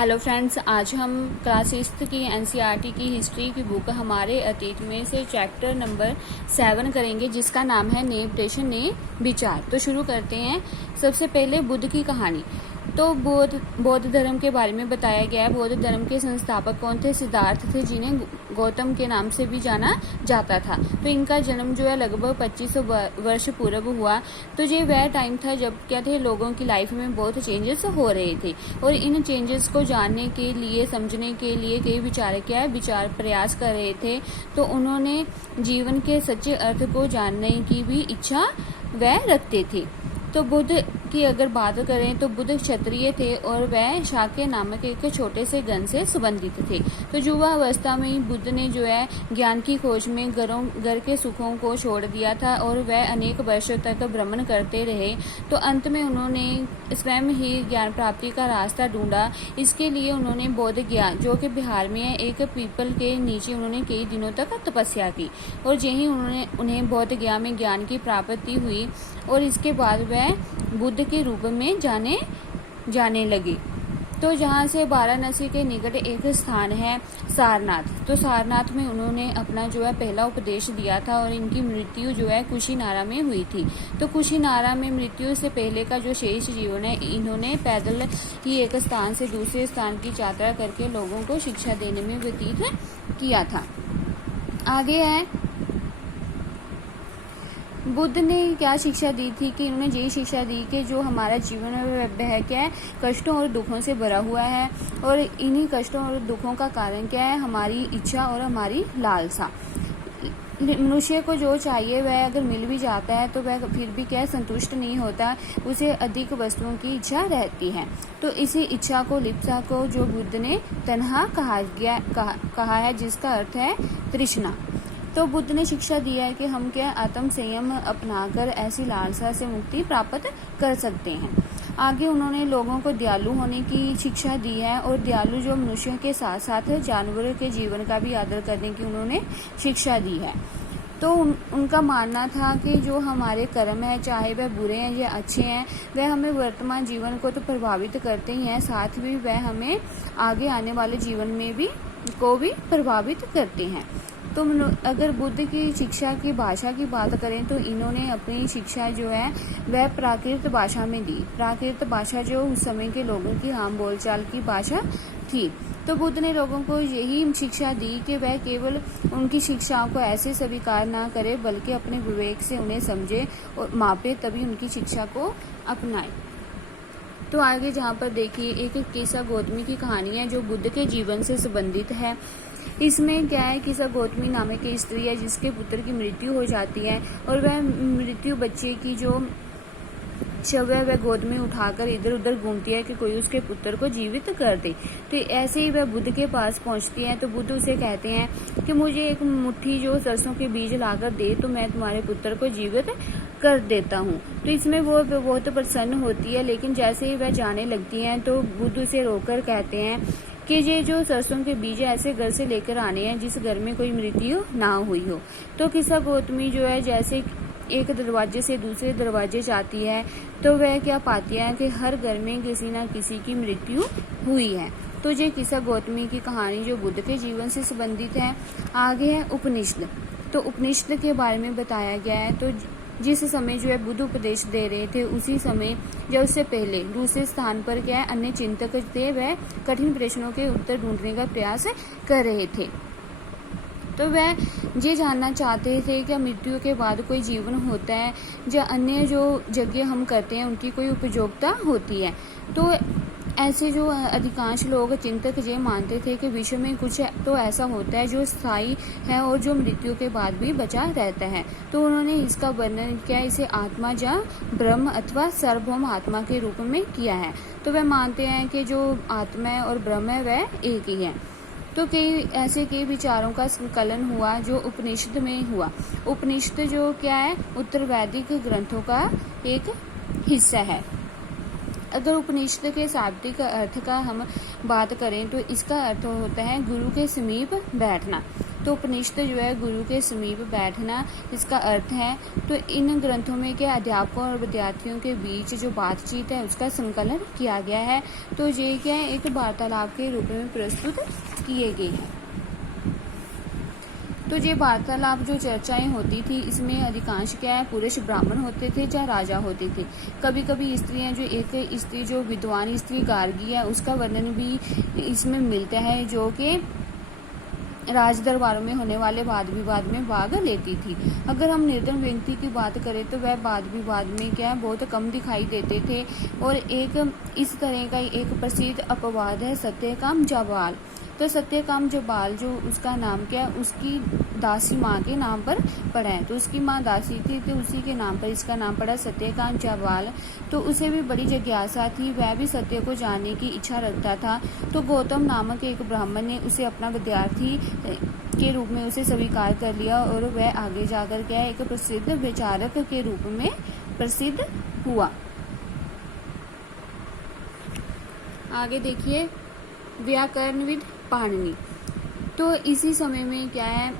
Hello friends, आज हम class 6 की एनसीईआरटी की हिस्ट्री की बुक हमारे अतीत में से चैप्टर नंबर 7 करेंगे, जिसका नाम है नेम प्रेषण ने विचार। तो शुरू करते हैं। सबसे पहले बुद्ध की कहानी। तो बौद्ध धर्म के बारे में बताया गया है। बौद्ध धर्म के संस्थापक कौन थे? सिद्धार्थ थे, जिन्हें गौतम के नाम से भी जाना जाता था। तो इनका जन्म जो है लगभग 2500 वर्ष पूर्व हुआ। तो ये वह टाइम था जब क्या थे, लोगों की लाइफ में बहुत चेंजेस हो रहे थे, और इन चेंजेस को जानने के लिए, समझने के लिए कई विचारक विचार प्रयास कर रहे थे। तो उन्होंने जीवन के सच्चे अर्थ को जानने की भी इच्छा वह रखते थे। तो बुद्ध की अगर बात करें तो बुद्ध क्षत्रिय थे और वह शाक्य नामक एक छोटे से गण से संबंधित थे। तो युवा अवस्था में बुद्ध ने जो है ज्ञान की खोज में घर के सुखों को छोड़ दिया था, और वह अनेक वर्षों तक भ्रमण करते रहे। तो अंत में उन्होंने स्वयं ही ज्ञान प्राप्ति का रास्ता ढूंढा। इसके लिए उन्होंने बौद्ध ज्ञान, जो कि बिहार में है, एक पीपल के नीचे उन्होंने कई दिनों तक तपस्या की, और यही उन्हें बौद्ध ज्ञान में ज्ञान की प्राप्ति हुई, और इसके बाद वह बुद्ध के रूप में जाने लगे। तो जहाँ से वाराणसी के निकट एक स्थान है सारनाथ। तो सारनाथ में उन्होंने अपना जो है पहला उपदेश दिया था, और इनकी मृत्यु जो है कुशीनारा में हुई थी। तो कुशीनारा में मृत्यु से पहले का जो शेष जीवन है, इन्होंने पैदल ही एक स्थान से दूसरे स्थान की यात्रा करके लोगों को शिक्षा देने में व्यतीत किया था। आगे है, बुद्ध ने क्या शिक्षा दी थी कि इन्होंने यही शिक्षा दी कि जो हमारा जीवन है वह क्या है, कष्टों और दुखों से भरा हुआ है, और इन्हीं कष्टों और दुखों का कारण क्या है, हमारी इच्छा और हमारी लालसा। मनुष्य को जो चाहिए वह अगर मिल भी जाता है तो वह फिर भी क्या है, संतुष्ट नहीं होता, उसे अधिक वस्तुओं की इच्छा रहती है। तो इसी इच्छा को, लिप्सा को, जो बुद्ध ने तन्हा कहा है, जिसका अर्थ है तृष्णा। तो बुद्ध ने शिक्षा दिया है कि हम क्या आत्म संयम अपनाकर ऐसी लालसा से मुक्ति प्राप्त कर सकते हैं। आगे उन्होंने लोगों को दयालु होने की शिक्षा दी है, और दयालु जो मनुष्यों के साथ साथ जानवरों के जीवन का भी आदर करने की उन्होंने शिक्षा दी है। तो उनका मानना था कि जो हमारे कर्म है, चाहे वह बुरे हैं या अच्छे हैं, वह हमें वर्तमान जीवन को तो प्रभावित करते ही हैं, साथ भी वह हमें आगे आने वाले जीवन में भी प्रभावित करते हैं। तो अगर बुद्ध की शिक्षा की भाषा की बात करें तो इन्होंने अपनी शिक्षा जो है वह प्राकृत भाषा में दी। प्राकृत भाषा जो उस समय के लोगों की आम बोलचाल की भाषा थी। तो बुद्ध ने लोगों को यही शिक्षा दी कि वह केवल उनकी शिक्षाओं को ऐसे स्वीकार ना करे, बल्कि अपने विवेक से उन्हें समझे और मापे, तभी उनकी शिक्षा को अपनाए। तो आगे जहाँ पर देखिए, एक किस्सा गौतमी की कहानी है जो बुद्ध के जीवन से संबंधित है। इसमें क्या है, किसा गौतमी नामक एक स्त्री है जिसके पुत्र की मृत्यु हो जाती है, और वह मृत्यु बच्चे की जो शव है वह गोद में उठाकर इधर उधर घूमती है कि कोई उसके पुत्र को जीवित कर दे। तो ऐसे ही वह बुद्ध के पास पहुंचती है। तो बुद्ध उसे कहते हैं कि मुझे एक मुट्ठी जो सरसों के बीज लाकर दे, तो मैं तुम्हारे पुत्र को जीवित कर देता हूँ। तो इसमें वो बहुत प्रसन्न होती है, लेकिन जैसे ही वह जाने लगती है तो बुद्ध उसे रोककर कहते हैं कि ये जो सरसों के बीज ऐसे घर से लेकर आने हैं जिस घर में कोई मृत्यु ना हुई हो। तो किसा गौतमी जो है जैसे एक दरवाजे से दूसरे दरवाजे जाती है, तो वह क्या पाती है कि हर घर में किसी न किसी की मृत्यु हुई है। तो ये किसा गौतमी की कहानी जो बुद्ध के जीवन से संबंधित है। आगे है उपनिषद। तो उपनिषद के बारे में बताया गया है। तो जिस समय जो है बुद्ध उपदेश दे रहे थे, उसी समय या उससे पहले दूसरे स्थान पर क्या है, अन्य चिंतक थे, वह कठिन प्रश्नों के उत्तर ढूंढने का प्रयास कर रहे थे। तो वह ये जानना चाहते थे कि मृत्यु के बाद कोई जीवन होता है, या अन्य जो यज्ञ हम करते हैं उनकी कोई उपयोगिता होती है। तो ऐसे जो अधिकांश लोग चिंतक ये मानते थे कि विश्व में कुछ तो ऐसा होता है जो स्थायी है और जो मृत्यु के बाद भी बचा रहता है। तो उन्होंने इसका वर्णन किया, इसे आत्मा या ब्रह्म अथवा सार्वभौम आत्मा के रूप में किया है। तो वह मानते हैं कि जो आत्मा है और ब्रह्म है वह एक ही है। तो कई विचारों का संकलन हुआ जो उपनिषद में हुआ। उपनिषद जो क्या है, उत्तर वैदिक ग्रंथों का एक हिस्सा है। अगर उपनिषद के शाब्दिक अर्थ का हम बात करें तो इसका अर्थ होता है गुरु के समीप बैठना। तो उपनिषद जो है गुरु के समीप बैठना इसका अर्थ है। तो इन ग्रंथों में क्या अध्यापकों और विद्यार्थियों के बीच जो बातचीत है उसका संकलन किया गया है। तो ये क्या है, एक वार्तालाप के रूप में प्रस्तुत किए गए हैं। तो ये वार्तालाप जो चर्चाएं होती थी इसमें अधिकांश क्या है, पुरुष ब्राह्मण होते थे या राजा होते थे। कभी कभी स्त्रियां, जो एक स्त्री जो विद्वान स्त्री गार्गी है उसका वर्णन भी इसमें मिलता है, जो कि राज दरबारों में होने वाले वाद विवाद में भाग लेती थी। अगर हम निर्धन व्यक्ति की बात करें तो वह वाद विवाद में क्या है, बहुत कम दिखाई देते थे। और एक इस तरह का एक प्रसिद्ध अपवाद है सत्यकाम जबाल। तो सत्यकाम जबाल जो उसका नाम क्या है, उसकी दासी माँ के नाम पर पड़ा है। तो उसकी माँ दासी थी तो उसी के नाम पर इसका नाम पड़ा सत्यकाम जबाल। तो उसे भी बड़ी जिज्ञासा थी, वह भी सत्य को जानने की इच्छा रखता था। तो गौतम नामक एक ब्राह्मण ने उसे अपना विद्यार्थी के रूप में उसे स्वीकार कर लिया और वह आगे जाकर क्या एक प्रसिद्ध विचारक के रूप में प्रसिद्ध हुआ। आगे देखिए, व्याकरणविद पाणिनि। तो इसी समय में क्या है,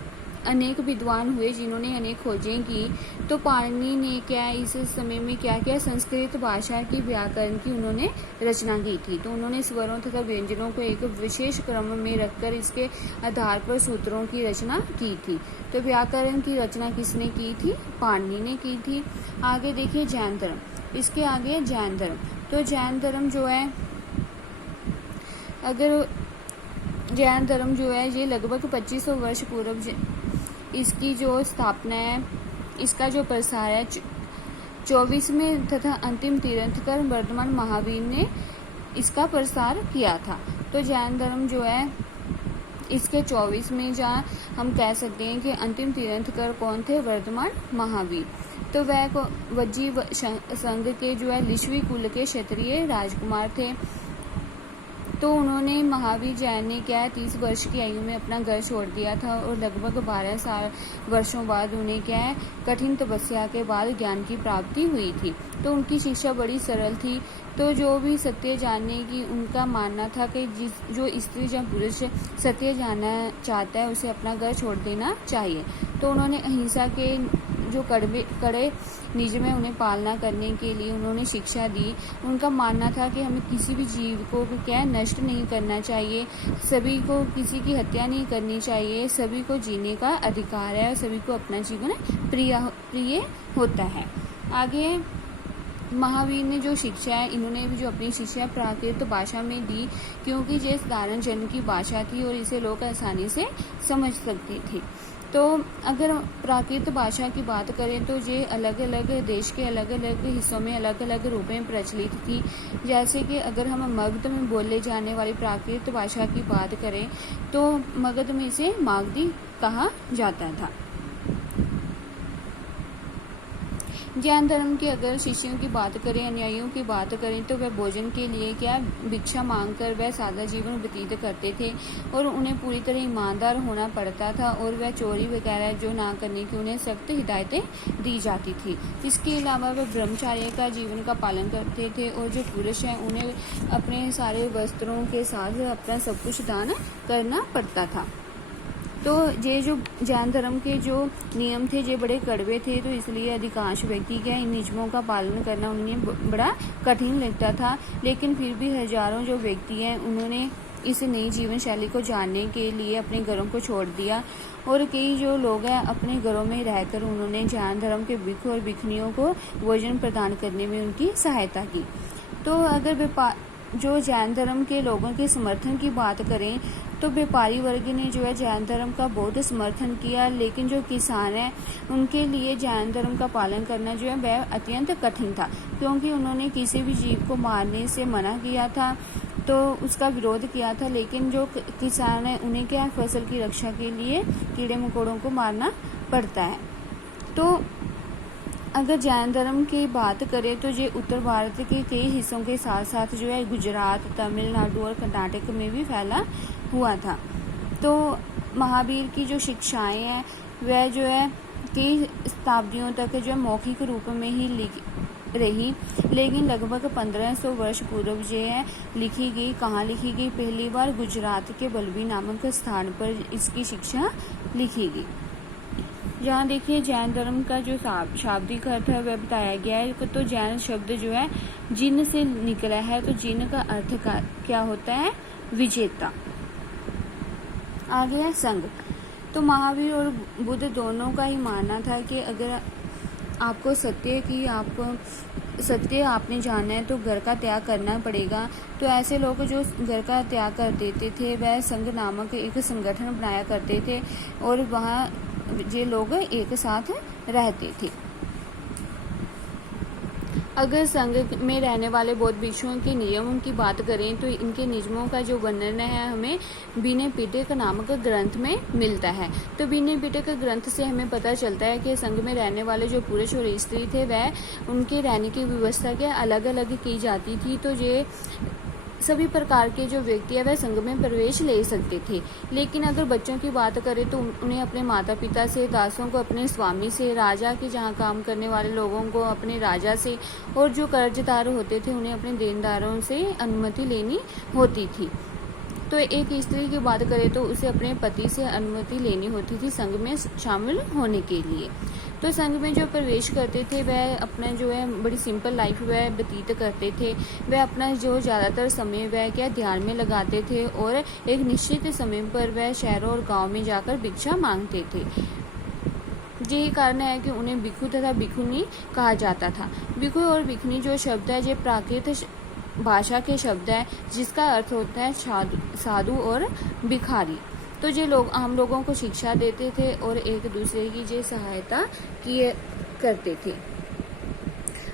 अनेक विद्वान हुए जिन्होंने अनेक खोजें की। तो पाणिनि ने क्या है, इस समय में क्या किया, संस्कृत भाषा की व्याकरण की उन्होंने रचना की थी। तो उन्होंने स्वरों तथा व्यंजनों को एक विशेष क्रम में रखकर इसके आधार पर सूत्रों की रचना की थी। तो व्याकरण की रचना किसने की थी, पाणिनि ने की थी। आगे देखिए जैन धर्म। इसके आगे जैन धर्म। तो जैन धर्म जो है, अगर जैन धर्म जो है ये लगभग 2500 वर्ष पूर्व इसकी जो स्थापना है, इसका जो प्रसार है 24वें तथा अंतिम तीर्थंकर वर्धमान महावीर ने इसका प्रसार किया था। तो जैन धर्म जो है इसके 24 में जहाँ हम कह सकते हैं कि अंतिम तीर्थंकर कौन थे, वर्धमान महावीर। तो वह वज्जी संघ के जो है लिच्छवी कुल के क्षत्रिय राजकुमार थे। तो उन्होंने, महावीर जैन ने क्या है, 30 वर्ष की आयु में अपना घर छोड़ दिया था और लगभग 12 वर्षों बाद उन्हें क्या है, कठिन तपस्या के बाद ज्ञान की प्राप्ति हुई थी। तो उनकी शिक्षा बड़ी सरल थी। तो जो भी सत्य जानने की उनका मानना था कि जो स्त्री या पुरुष सत्य जानना चाहता है उसे अपना घर छोड़ देना चाहिए। तो उन्होंने अहिंसा के जो कड़े नियम में उन्हें पालना करने के लिए उन्होंने शिक्षा दी। उनका मानना था कि हमें किसी भी जीव को क्या नष्ट नहीं करना चाहिए, सभी को किसी की हत्या नहीं करनी चाहिए, सभी को जीने का अधिकार है और सभी को अपना जीवन प्रिय होता है। आगे महावीर ने जो शिक्षा है, इन्होंने भी जो अपनी शिक्षा प्राकृत भाषा में दी, क्योंकि ये साधारण जन की भाषा थी और इसे लोग आसानी से समझ सकते थे। तो अगर प्राकृत भाषा की बात करें तो ये अलग अलग देश के अलग अलग हिस्सों में अलग अलग रूप में प्रचलित थी। जैसे कि अगर हम मगध में बोले जाने वाली प्राकृत भाषा की बात करें तो मगध में इसे मागधी कहा जाता था। जैन धर्म के अगर शिष्यों की बात करें, अनुयायियों की बात करें तो वह भोजन के लिए क्या भिक्षा मांगकर वह सादा जीवन व्यतीत करते थे और उन्हें पूरी तरह ईमानदार होना पड़ता था और वह चोरी वगैरह जो ना करने की उन्हें सख्त हिदायतें दी जाती थी। इसके अलावा वह ब्रह्मचार्य का जीवन का पालन करते थे और जो पुरुष हैं उन्हें अपने सारे वस्त्रों के साथ अपना सब कुछ दान करना पड़ता था। तो ये जो जैन धर्म के जो नियम थे ये बड़े कड़वे थे, तो इसलिए अधिकांश व्यक्ति के इन नियमों का पालन करना उन्हें बड़ा कठिन लगता था। लेकिन फिर भी हजारों जो व्यक्ति हैं उन्होंने इस नई जीवन शैली को जानने के लिए अपने घरों को छोड़ दिया और कई जो लोग हैं अपने घरों में रहकर उन्होंने जैन धर्म के भिक्षु और भिक्षुणियों को भोजन प्रदान करने में उनकी सहायता की। तो अगर जो जैन धर्म के लोगों के समर्थन की बात करें तो व्यापारी वर्ग ने जो है जैन धर्म का बहुत समर्थन किया, लेकिन जो किसान हैं उनके लिए जैन धर्म का पालन करना जो है वह अत्यंत कठिन था, क्योंकि उन्होंने किसी भी जीव को मारने से मना किया था, तो उसका विरोध किया था। लेकिन जो किसान है उन्हें क्या फसल की रक्षा के लिए कीड़े मकोड़ों को मारना पड़ता है। तो अगर जैन धर्म की बात करें तो ये उत्तर भारत के कई हिस्सों के साथ साथ जो है गुजरात, तमिलनाडु और कर्नाटक में भी फैला हुआ था। तो महावीर की जो शिक्षाएं हैं वह जो है कई शताब्दियों तक जो है मौखिक रूप में ही रही, लेकिन लगभग 1500 वर्ष पूर्व जो है लिखी गई। कहाँ लिखी गई? पहली बार गुजरात के बल्लभी नामक स्थान पर इसकी शिक्षा लिखी गई। जहाँ देखिए जैन धर्म का जो शाब्दिक अर्थ है वह बताया गया है। तो जैन शब्द जो है जिन से निकला है, तो जिन का अर्थ क्या होता है? विजेता। आगे है संघ। तो महावीर और बुद्ध दोनों का ही मानना था कि अगर आपको सत्य आपने जाना है तो घर का त्याग करना पड़ेगा। तो ऐसे लोग जो घर का त्याग कर देते थे वह संघ नामक एक संगठन बनाया करते थे और वहाँ ये लोग एक साथ रहते थे। अगर संघ में रहने वाले बौद्ध भिक्षुओं के नियमों की बात करें तो इनके नियमों का जो वर्णन है हमें विनय पिटक नामक ग्रंथ में मिलता है। तो विनय पिटक ग्रंथ से हमें पता चलता है कि संघ में रहने वाले जो पुरुष और स्त्री थे वह उनके रहने की व्यवस्था के अलग अलग की जाती थी। तो ये सभी प्रकार के जो व्यक्ति है वह संघ में प्रवेश ले सकते थे। लेकिन अगर बच्चों की बात करें तो उन्हें अपने माता पिता से, दासों को अपने स्वामी से, राजा के जहाँ काम करने वाले लोगों को अपने राजा से, और जो कर्जदार होते थे उन्हें अपने देनदारों से अनुमति लेनी होती थी। तो एक स्त्री की बात करें तो उसे अपने पति से अनुमति लेनी होती थी संघ में शामिल होने के लिए। तो संघ में जो प्रवेश करते थे वह अपना जो है बड़ी सिंपल लाइफ वह व्यतीत करते थे। वह अपना जो ज़्यादातर समय वह क्या ध्यान में लगाते थे और एक निश्चित समय पर वह शहरों और गाँव में जाकर भिक्षा मांगते थे। यही कारण है कि उन्हें भिक्षु तथा भिक्षुनी कहा जाता था। भिक्षु और भिक्षुनी जो शब्द है ये प्राकृत भाषा के शब्द है जिसका अर्थ होता है साधु और भिखारी। तो ये लोग आम लोगों को शिक्षा देते थे और एक दूसरे की जो सहायता किए करते थे।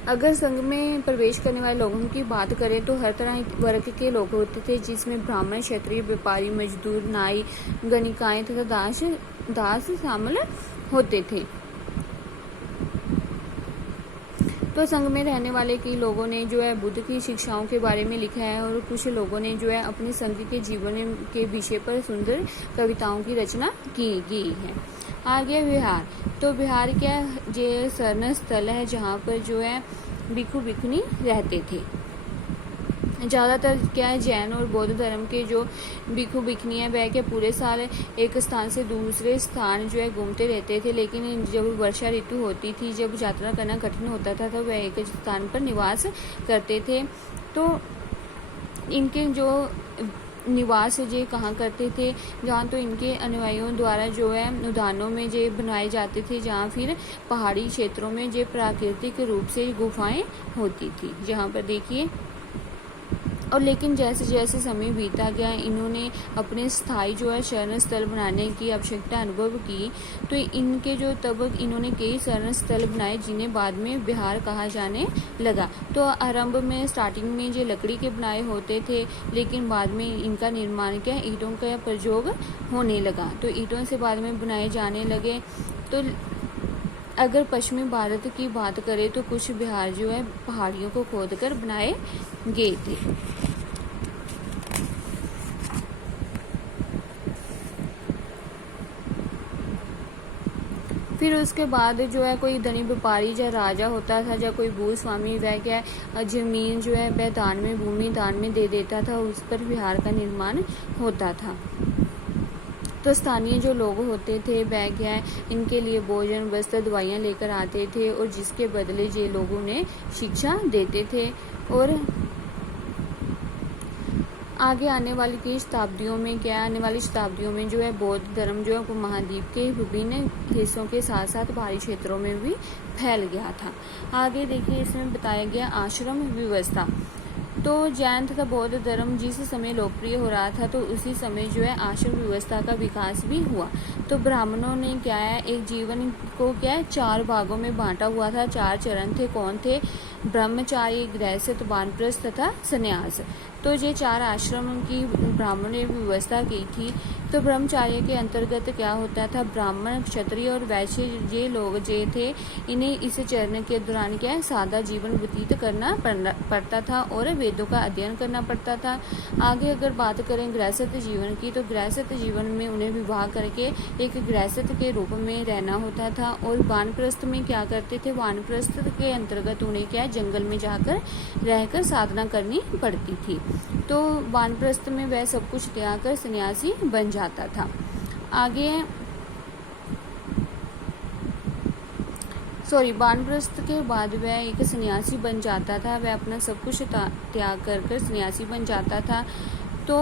अगर संघ में प्रवेश करने वाले लोगों की बात करें तो हर तरह वर्ग के लोग होते थे, जिसमें ब्राह्मण, क्षत्रिय, व्यापारी, मजदूर, नाई, गणिकाएं तथा दास शामिल होते थे। तो संघ में रहने वाले कई लोगों ने जो है बुद्ध की शिक्षाओं के बारे में लिखा है और कुछ लोगों ने जो है अपने संघ के जीवन के विषय पर सुंदर कविताओं की रचना की गई है। आगे विहार। तो विहार क्या ये शरण स्थल है जहाँ पर जो है भिक्षु भिक्षुनी रहते थे। ज़्यादातर क्या है जैन और बौद्ध धर्म के जो भिक्षु भिक्षुनी है वह के पूरे साल एक स्थान से दूसरे स्थान जो है घूमते रहते थे। लेकिन जब वर्षा ऋतु होती थी, जब यात्रा करना कठिन होता था तो वह एक स्थान पर निवास करते थे। तो इनके जो निवास ये कहाँ करते थे, जहाँ तो इनके अनुयायियों द्वारा जो है उद्यानों में ये बनाए जाते थे, जहाँ फिर पहाड़ी क्षेत्रों में ये प्राकृतिक रूप से गुफाएं होती थी, जहाँ पर देखिए। और लेकिन जैसे जैसे समय बीता गया इन्होंने अपने स्थायी जो है शरण स्थल बनाने की आवश्यकता अनुभव की। तो इनके जो तब इन्होंने कई शरण स्थल बनाए जिन्हें बाद में विहार कहा जाने लगा। तो आरंभ में स्टार्टिंग में जो लकड़ी के बनाए होते थे, लेकिन बाद में इनका निर्माण क्या ईंटों का प्रयोग होने लगा। तो ईंटों से बाद में बनाए जाने लगे। तो अगर पश्चिमी भारत की बात करें तो कुछ विहार जो है पहाड़ियों को खोदकर बनाए गए थे। फिर उसके बाद जो है कोई धनी व्यापारी या राजा होता था या कोई भूस्वामी वह क्या जमीन जो है वह दान में भूमि दान में दे देता था, उस पर विहार का निर्माण होता था। तो स्थानीय जो लोग होते थे वह क्या इनके लिए भोजन, वस्त्र, दवाइयाँ लेकर आते थे और जिसके बदले ये लोगों ने शिक्षा देते थे। और आगे आने वाली की शताब्दियों में जो है बौद्ध धर्म जो है महाद्वीप के विभिन्न हिस्सों के साथ साथ पहाड़ी क्षेत्रों में भी फैल गया था। आगे देखिए इसमें बताया गया आश्रम व्यवस्था। तो जैन तथा बौद्ध धर्म जिस समय लोकप्रिय हो रहा था तो उसी समय जो है आश्रम व्यवस्था का विकास भी हुआ। तो ब्राह्मणों ने क्या है एक जीवन को क्या है 4 भागों में बांटा हुआ था। 4 चरण थे। कौन थे? ब्रह्मचारी, गृहस्थ, वानप्रस्थ तथा संन्यास। तो ये 4 आश्रम की ब्राह्मणों ने व्यवस्था की थी। तो ब्रह्मचार्य के अंतर्गत क्या होता था, ब्राह्मण, क्षत्रिय और वैश्य ये लोग जो थे इन्हें इस चरण के दौरान क्या है सादा जीवन व्यतीत करना पड़ता था और वेदों का अध्ययन करना पड़ता था। आगे अगर बात करें गृहस्थ जीवन की, तो गृहस्थ जीवन में उन्हें विवाह करके एक गृहस्थ के रूप में रहना होता था। और वानप्रस्थ में क्या करते थे, वानप्रस्थ के अंतर्गत उन्हें क्या जंगल में जाकर रहकर साधना करनी पड़ती थी। तो वानप्रस्थ में वह सब कुछ त्याग कर सन्यासी बन जाता था। आगे वानप्रस्थ के बाद वह एक सन्यासी बन जाता था। वह अपना सब कुछ त्याग कर सन्यासी बन जाता था। तो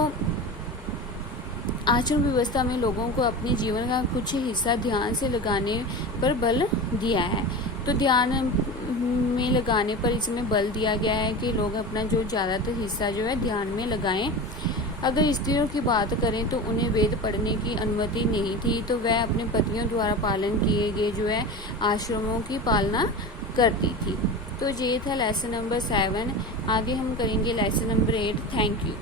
आश्रम व्यवस्था में लोगों को अपने जीवन का कुछ हिस्सा ध्यान से लगाने पर बल दिया है। तो ध्यान में लगाने पर इसमें बल दिया गया है कि लोग अपना जो ज़्यादातर हिस्सा जो है ध्यान में लगाएं। अगर स्त्रियों की बात करें तो उन्हें वेद पढ़ने की अनुमति नहीं थी, तो वह अपने पतियों द्वारा पालन किए गए जो है आश्रमों की पालना करती थी। तो ये था लेसन नंबर 7। आगे हम करेंगे लेसन नंबर 8। Thank you.